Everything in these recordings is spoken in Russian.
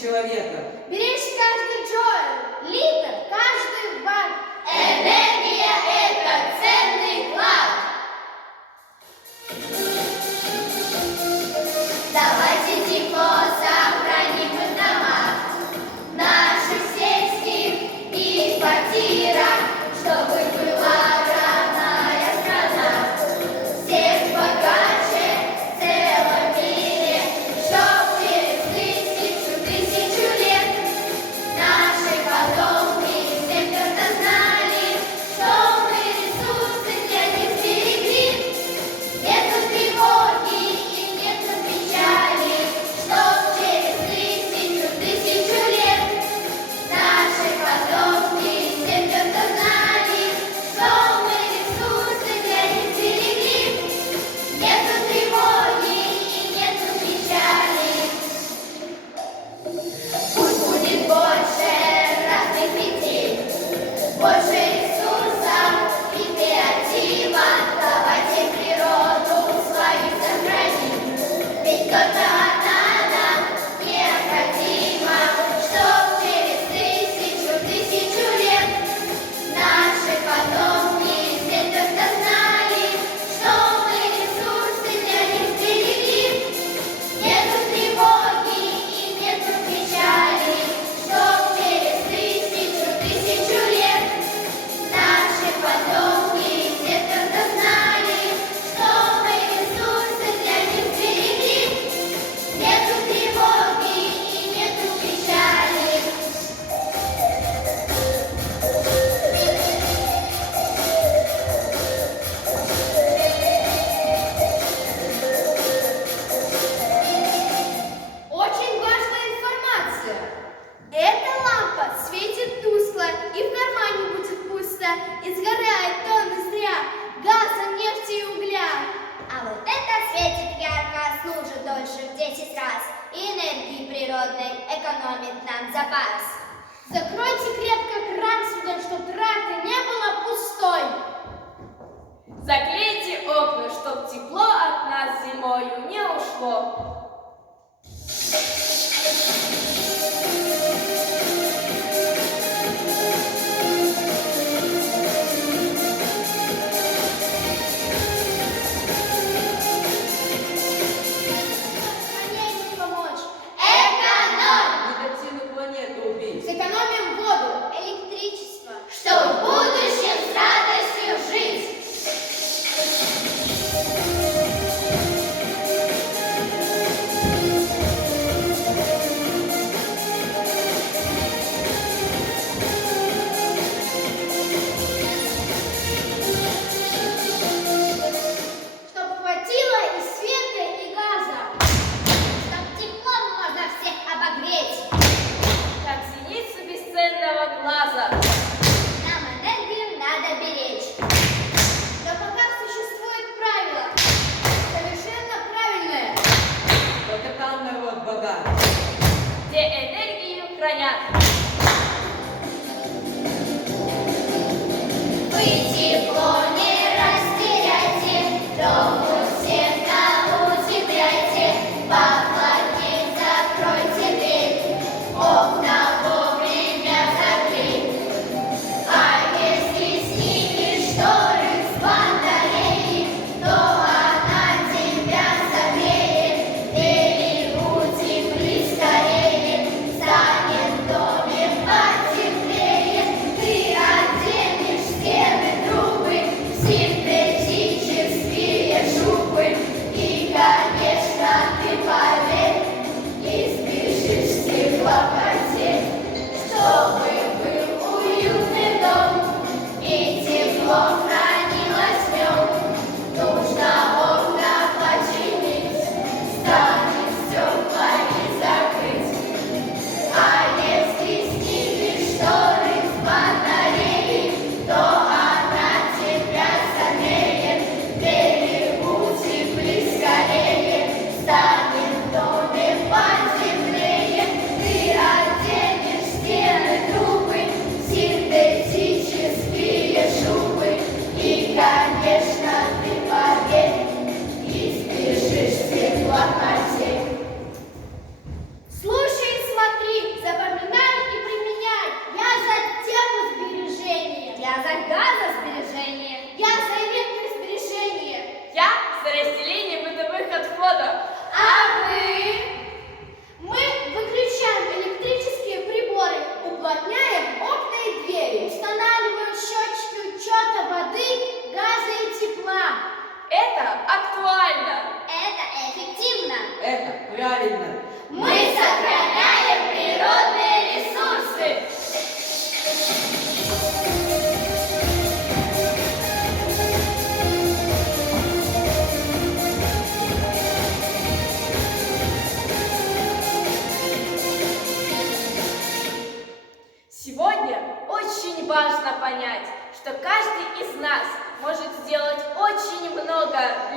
человека. Беречь каждый джоуль, литр, каждый ватт. Энергия – это ценный клад. Давайте тепло сохраним в домах, наших сельских и квартирах, чтобы была родная страна. Всех богаче в целом мире, чтоб через тысячу лет наши потомки всем как-то знали, что мы ресурсы для них берегли. Нету тревоги и нету печали, чтоб через тысячу лет наши потомки всем как-то знали, что мы ресурсы для них берегли. Нету тревоги и нету печали. Пусть будет больше разных детей, больше ресурсов и креатива. Давайте природу свою сохраним, ведь только она нам необходима, чтоб через тысячу лет наши потомки все как-то знали, что мы ресурсы для них берегли. Нету тревоги и нету печали, чтоб через тысячу лет наши потомки все как-то знали, что мы ресурсы для них берегли. Нету тревоги и нету печали. Очень важная информация. Эта лампа светит тускло, и в кармане будет пусто, и сгорает тонны зря газа, нефти и угля. А вот это светит ярко, служит дольше в 10 раз, и энергии природной экономит нам запас. Закройте крепко кран сюда, чтоб тракта не было пустой. Заклейте окна, чтоб тепло от нас зимою не ушло. Сохранению помочь. Эконом, Негативную планету убить. Сэкономим воду. электричество, чтобы в будущем с радостью жить.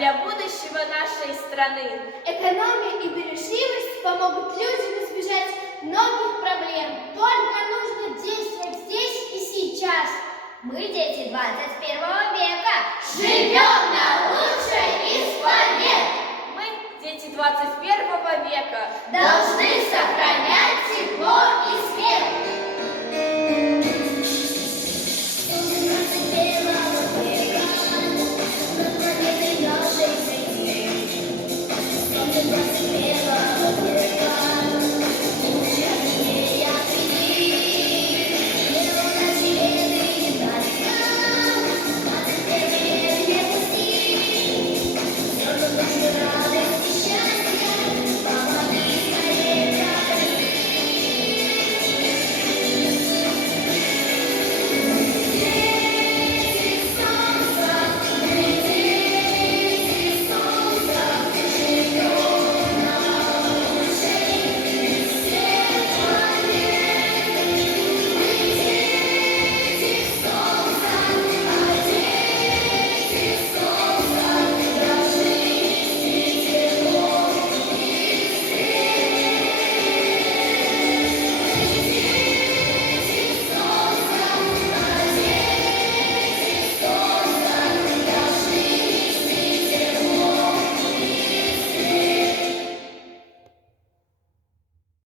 для будущего нашей страны. Экономия и бережливость помогут людям избежать многих проблем. Только нужно действовать здесь и сейчас. Мы дети 21 века. Живем на лучшее!